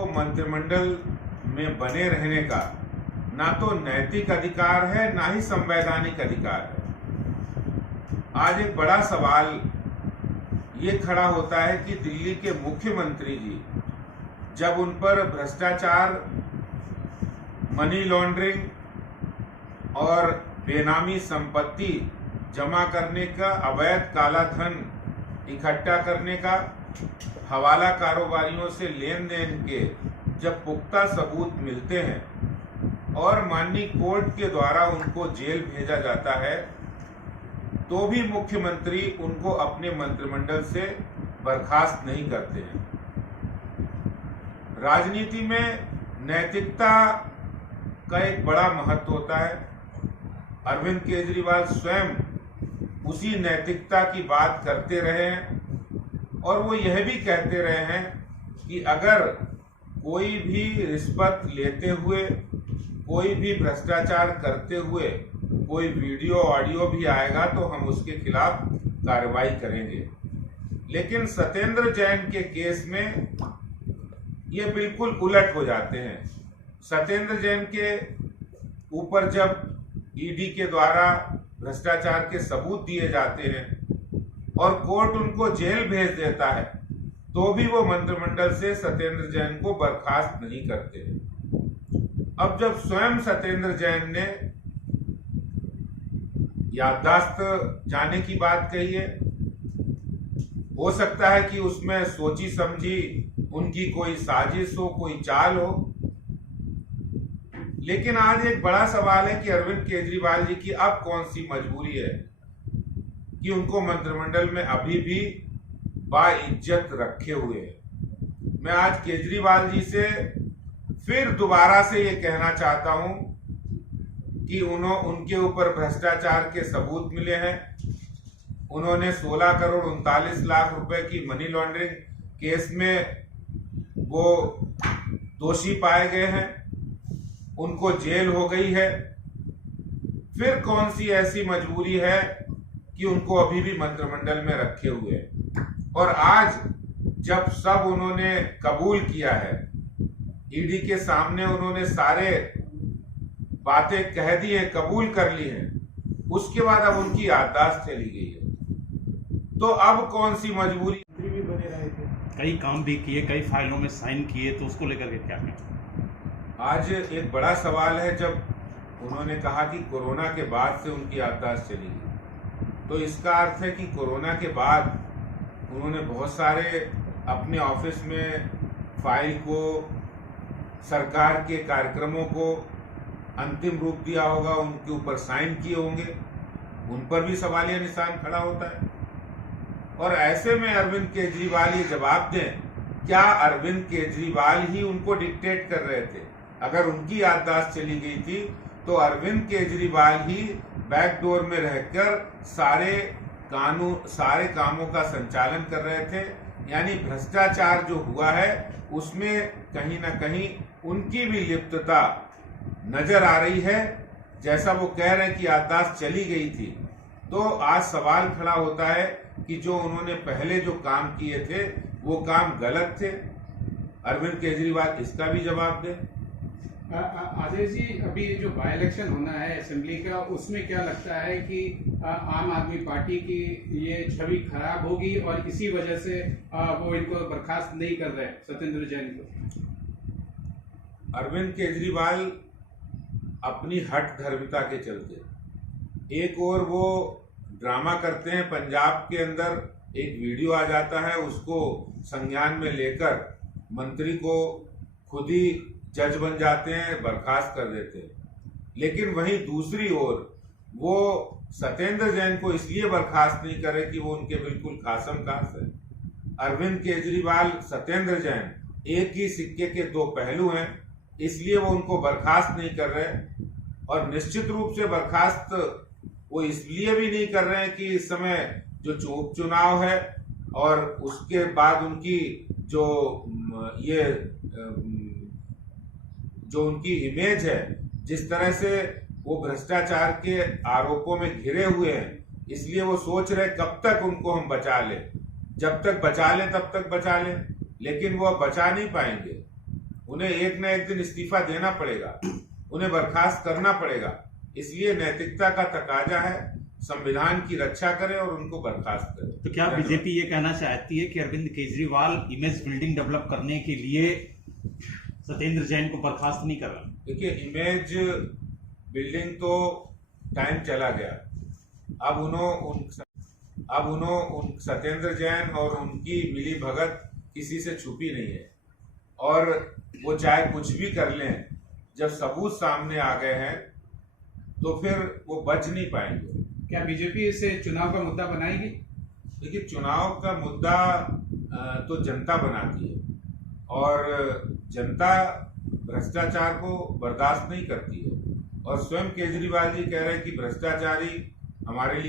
तो मंत्रिमंडल में बने रहने का ना तो नैतिक अधिकार है ना ही संवैधानिक अधिकार है। आज एक बड़ा सवाल ये खड़ा होता है कि दिल्ली के मुख्यमंत्री जी जब उन पर भ्रष्टाचार, मनी लॉन्ड्रिंग और बेनामी संपत्ति जमा करने का, अवैध काला धन इकट्ठा करने का, हवाला कारोबारियों से लेन देन के जब पुख्ता सबूत मिलते हैं और माननीय कोर्ट के द्वारा उनको जेल भेजा जाता है, तो भी मुख्यमंत्री उनको अपने मंत्रिमंडल से बर्खास्त नहीं करते हैं। राजनीति में नैतिकता का एक बड़ा महत्व होता है। अरविंद केजरीवाल स्वयं उसी नैतिकता की बात करते रहे हैं और वो यह भी कहते रहे हैं कि अगर कोई भी रिश्वत लेते हुए, कोई भी भ्रष्टाचार करते हुए कोई वीडियो ऑडियो भी आएगा तो हम उसके खिलाफ कार्रवाई करेंगे। लेकिन सत्येंद्र जैन के केस में ये बिल्कुल उलट हो जाते हैं। सत्येंद्र जैन के ऊपर जब ईडी के द्वारा भ्रष्टाचार के सबूत दिए जाते हैं और कोर्ट उनको जेल भेज देता है, तो भी वो मंत्रिमंडल से सत्येंद्र जैन को बर्खास्त नहीं करते। अब जब स्वयं सत्येंद्र जैन ने याददाश्त जाने की बात कही है, हो सकता है कि उसमें सोची समझी उनकी कोई साजिश हो, कोई चाल हो। लेकिन आज एक बड़ा सवाल है कि अरविंद केजरीवाल जी की अब कौन सी मजबूरी है कि उनको मंत्रिमंडल में अभी भी बाइज्जत रखे हुए हैं। मैं आज केजरीवाल जी से फिर दोबारा से ये कहना चाहता हूं कि उनके ऊपर भ्रष्टाचार के सबूत मिले हैं। उन्होंने 16 करोड़ 39 लाख रुपए की मनी लॉन्ड्रिंग केस में वो दोषी पाए गए हैं, उनको जेल हो गई है। फिर कौन सी ऐसी मजबूरी है कि उनको अभी भी मंत्रिमंडल में रखे हुए हैं। और आज जब सब उन्होंने कबूल किया है, ईडी के सामने उन्होंने सारे बातें कह दी है, कबूल कर ली है, उसके बाद अब उनकी याददाश्त चली गई है, तो अब कौन सी मजबूरी। भी बने रहे थे, कई काम भी किए, कई फाइलों में साइन किए, तो उसको लेकर के क्या है? आज एक बड़ा सवाल है, जब उन्होंने कहा कि कोरोना के बाद से उनकी याददाश्त चली गई, तो इसका अर्थ है कि कोरोना के बाद उन्होंने बहुत सारे अपने ऑफिस में फाइल को, सरकार के कार्यक्रमों को अंतिम रूप दिया होगा, उनके ऊपर साइन किए होंगे, उन पर भी सवालिया निशान खड़ा होता है। और ऐसे में अरविंद केजरीवाल ये जवाब दें, क्या अरविंद केजरीवाल ही उनको डिक्टेट कर रहे थे? अगर उनकी याददाश्त चली गई थी तो अरविंद केजरीवाल ही बैकडोर में रहकर सारे कामों का संचालन कर रहे थे। यानी भ्रष्टाचार जो हुआ है उसमें कहीं ना कहीं उनकी भी लिप्तता नजर आ रही है। जैसा वो कह रहे हैं कि याददाश्त चली गई थी, तो आज सवाल खड़ा होता है कि जो उन्होंने पहले जो काम किए थे वो काम गलत थे। अरविंद केजरीवाल इसका भी जवाब दें। आदेश जी, अभी जो बाई इलेक्शन होना है असेंबली का, उसमें क्या लगता है कि आम आदमी पार्टी की ये छवि खराब होगी और इसी वजह से वो इनको बर्खास्त नहीं कर रहे सत्येंद्र जैन को? अरविंद केजरीवाल अपनी हठ धर्मिता के चलते एक और वो ड्रामा करते हैं, पंजाब के अंदर एक वीडियो आ जाता है, उसको संज्ञान में लेकर मंत्री को खुद ही जज बन जाते हैं, बर्खास्त कर देते हैं। लेकिन वहीं दूसरी ओर वो सत्येंद्र जैन को इसलिए बर्खास्त नहीं करे कि वो उनके बिल्कुल खासम खास है। अरविंद केजरीवाल, सत्येंद्र जैन एक ही सिक्के के दो पहलू हैं, इसलिए वो उनको बर्खास्त नहीं कर रहे। और निश्चित रूप से बर्खास्त वो इसलिए भी नहीं कर रहे हैं कि इस समय जो उपचुनाव है और उसके बाद उनकी जो उनकी इमेज है, जिस तरह से वो भ्रष्टाचार के आरोपों में घिरे हुए हैं, इसलिए वो सोच रहे कब तक उनको हम बचा लें, जब तक बचा लें तब तक बचा लें, लेकिन वो अब बचा नहीं पाएंगे। उन्हें एक न एक दिन इस्तीफा देना पड़ेगा, उन्हें बर्खास्त करना पड़ेगा। इसलिए नैतिकता का तकाजा है संविधान की रक्षा करे और उनको बर्खास्त करे। तो क्या बीजेपी ये कहना चाहती है कि Arvind Kejriwal image building develop करने के लिए सत्येंद्र जैन को बर्खास्त नहीं कर रहा? देखिए, इमेज बिल्डिंग तो टाइम चला गया। अब उन सत्येंद्र जैन और उनकी मिली भगत किसी से छुपी नहीं है, और वो चाहे कुछ भी कर लें, जब सबूत सामने आ गए हैं तो फिर वो बच नहीं पाएंगे। क्या बीजेपी इसे चुनाव का मुद्दा बनाएगी? देखिए, चुनाव का मुद्दा तो जनता बनाती है, और जनता भ्रष्टाचार को बर्दाश्त नहीं करती है। और स्वयं केजरीवाल जी कह रहे हैं कि भ्रष्टाचारी हमारे लिए